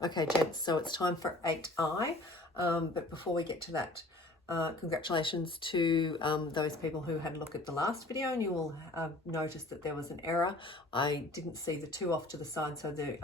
Okay, gents, so it's time for 8i. But before we get to that, congratulations to those people who had a look at the last video, and you will notice that there was an error. I didn't see the 2 off to the side, so the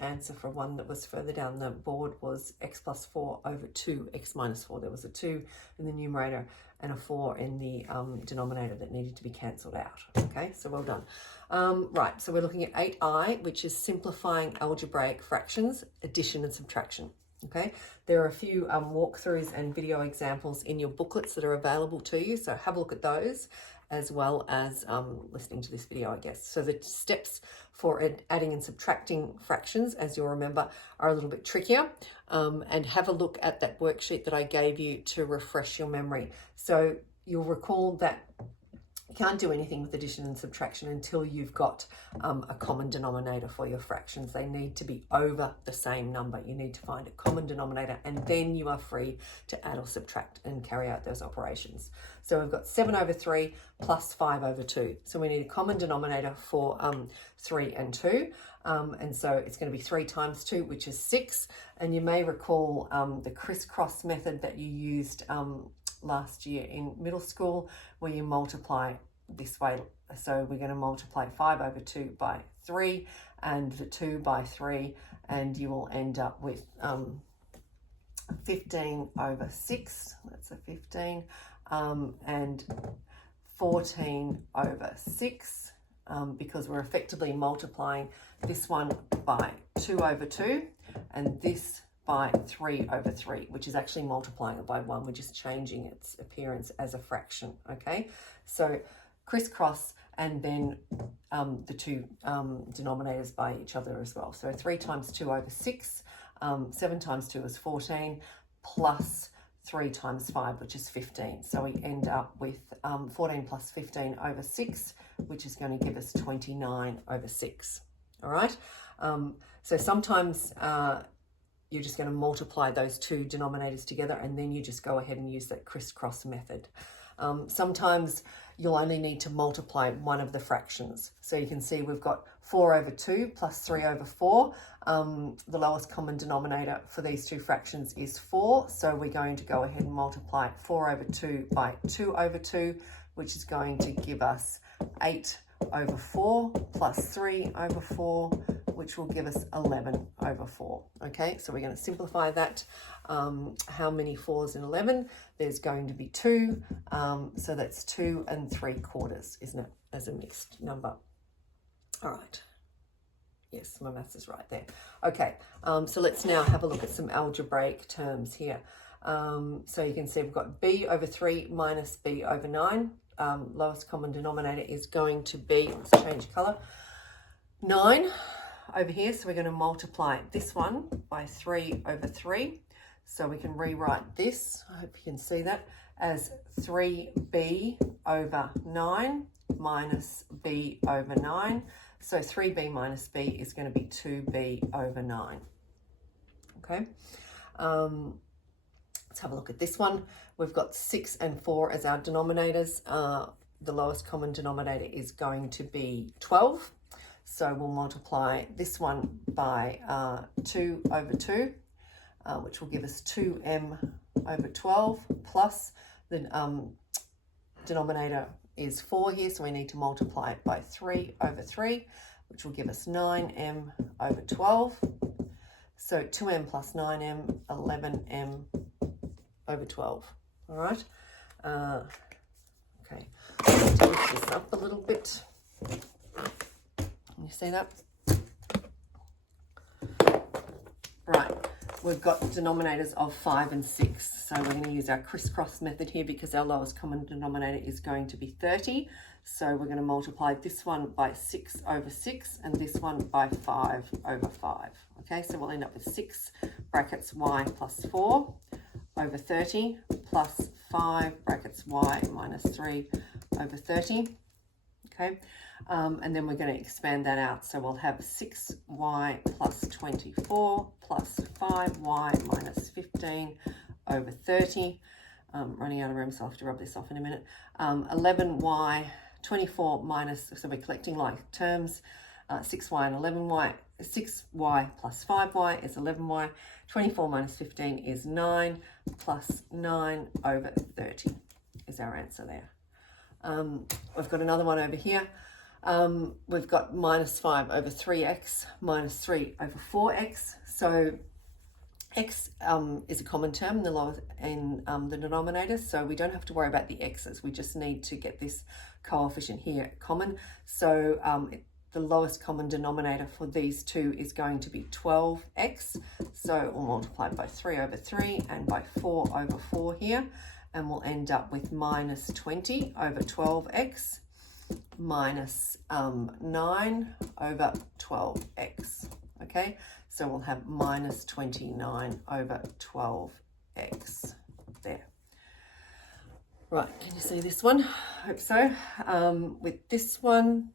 answer for one that was further down the board was x plus 4 over 2 x minus 4. There was a 2 in the numerator and a 4 in the denominator that needed to be cancelled out. Okay, so well done. Right, so we're looking at 8i, which is simplifying algebraic fractions, addition and subtraction. Okay, there are a few walkthroughs and video examples in your booklets that are available to you, so have a look at those as well as listening to this video, I guess. So the steps for adding and subtracting fractions, as you'll remember, are a little bit trickier, and have a look at that worksheet that I gave you to refresh your memory. So you'll recall that you can't do anything with addition and subtraction until you've got a common denominator for your fractions. They need to be over the same number. You need to find a common denominator, and then you are free to add or subtract and carry out those operations. So we've got 7 over 3 plus 5 over 2. So we need a common denominator for 3 and 2. And so it's going to be 3 times 2, which is 6. And you may recall the crisscross method that you used last year in middle school, where you multiply this way. So we're going to multiply 5 over 2 by 3 and the 2 by 3, and you will end up with 15 over 6. That's a 15. And 14 over 6, because we're effectively multiplying this one by 2 over 2 and this by 3 over 3, which is actually multiplying it by 1. We're just changing its appearance as a fraction, okay? So crisscross, and then the 2 denominators by each other as well. So 3 times 2 over 6, 7 times 2 is 14, plus 3 times 5, which is 15. So we end up with 14 plus 15 over 6, which is going to give us 29 over 6, all right? So sometimes you're just going to multiply those 2 denominators together, and then you just go ahead and use that crisscross method. Sometimes you'll only need to multiply one of the fractions. So you can see we've got 4 over 2 plus 3 over 4. The lowest common denominator for these 2 fractions is 4. So we're going to go ahead and multiply 4 over 2 by 2 over 2, which is going to give us 8 over 4 plus 3 over 4, which will give us 11 over 4. Okay, so we're going to simplify that. How many 4s in 11? There's going to be 2. So that's 2 3/4, isn't it, as a mixed number? All right. Yes, my maths is right there. Okay, so let's now have a look at some algebraic terms here. So you can see we've got b over 3 minus b over 9. Lowest common denominator is going to be, let's change colour, 9 over here. So we're going to multiply this one by 3 over 3. So we can rewrite this, I hope you can see that, as 3b over 9 minus b over 9. So 3b minus b is going to be 2b over 9. Okay. Let's have a look at this one. We've got 6 and 4 as our denominators. The lowest common denominator is going to be 12. So we'll multiply this one by 2 over 2, which will give us 2m over 12, plus the denominator is 4 here, so we need to multiply it by 3 over 3, which will give us 9m over 12. So 2m plus 9m, 11m over 12. All right. Okay. Let's lift this up a little bit. Can you see that? Right. We've got denominators of 5 and 6. So we're going to use our crisscross method here because our lowest common denominator is going to be 30. So we're going to multiply this one by 6 over 6 and this one by 5 over 5. Okay, so we'll end up with 6 brackets y plus 4 over 30 plus 5 brackets y minus 3 over 30. Okay, and then we're going to expand that out. So we'll have 6y plus 24 plus 5y minus 15 over 30. Running out of room, so I'll have to rub this off in a minute. 11y, 24 minus, so we're collecting like terms, 6y and 11y, 6y plus 5y is 11y. 24 minus 15 is 9, plus 9 over 30 is our answer there. We've got another one over here. We've got minus 5 over 3x minus 3 over 4x. So x is a common term in the denominator, so we don't have to worry about the x's. We just need to get this coefficient here common. So the lowest common denominator for these two is going to be 12x. So we'll multiply by 3 over 3 and by 4 over 4 here, and we'll end up with minus 20 over 12x minus 9 over 12x. Okay, so we'll have minus 29 over 12x there. Right, can you see this one? I hope so. With this one,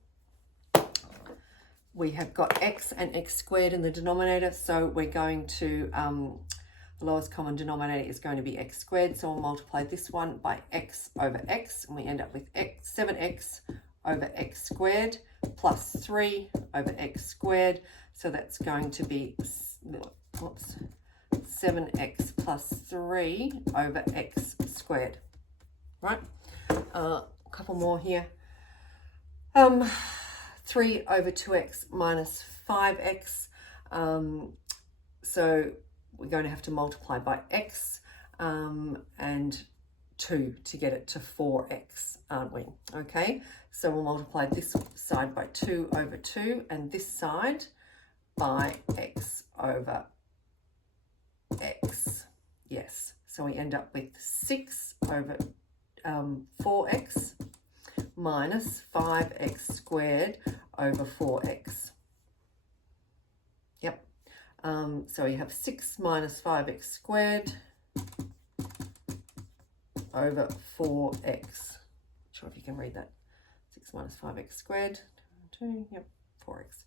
we have got x and x squared in the denominator, so we're going to, the lowest common denominator is going to be x squared, so we'll multiply this one by x over x, and we end up with 7x over x squared plus 3 over x squared, so that's going to be 7x plus 3 over x squared. Right, a couple more here. 3 over 2x minus 5x. So we're going to have to multiply by x and 2 to get it to 4x, aren't we? Okay, so we'll multiply this side by 2 over 2 and this side by x over x. Yes, so we end up with 6 over 4x minus 5x squared over 4x. Yep. So you have 6 minus 5x squared over 4x. Not sure if you can read that. 6 minus 5x squared. 2, yep, 4x.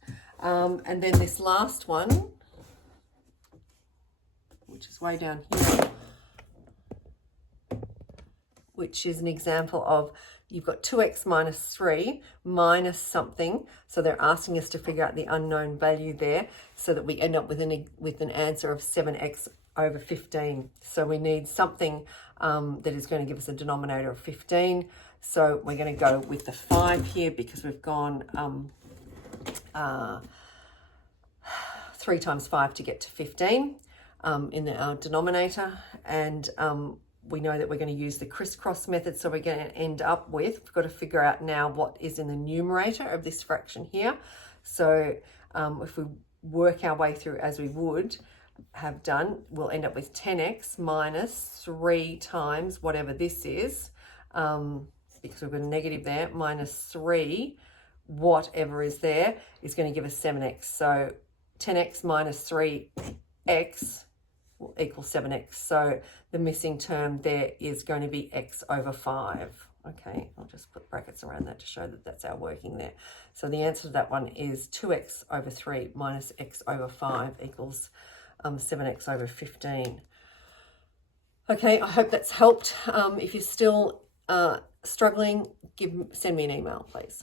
And then this last one, which is way down here, which is an example of you've got 2x minus 3 minus something. So they're asking us to figure out the unknown value there so that we end up with an answer of 7x over 15. So we need something that is going to give us a denominator of 15. So we're going to go with the 5 here because we've gone 3 times 5 to get to 15 in our denominator. And we know that we're going to use the crisscross method, so we're going to end up with, we've got to figure out now what is in the numerator of this fraction here. So if we work our way through as we would have done, we'll end up with 10x minus 3 times whatever this is, because we've got a negative there, minus 3, whatever is there, is going to give us 7x. So 10x minus 3x will equal 7x. So the missing term there is going to be x over 5. Okay, I'll just put brackets around that to show that that's our working there. So the answer to that one is 2x over 3 minus x over 5 equals 7x over 15. Okay, I hope that's helped. If you're still struggling, send me an email, please.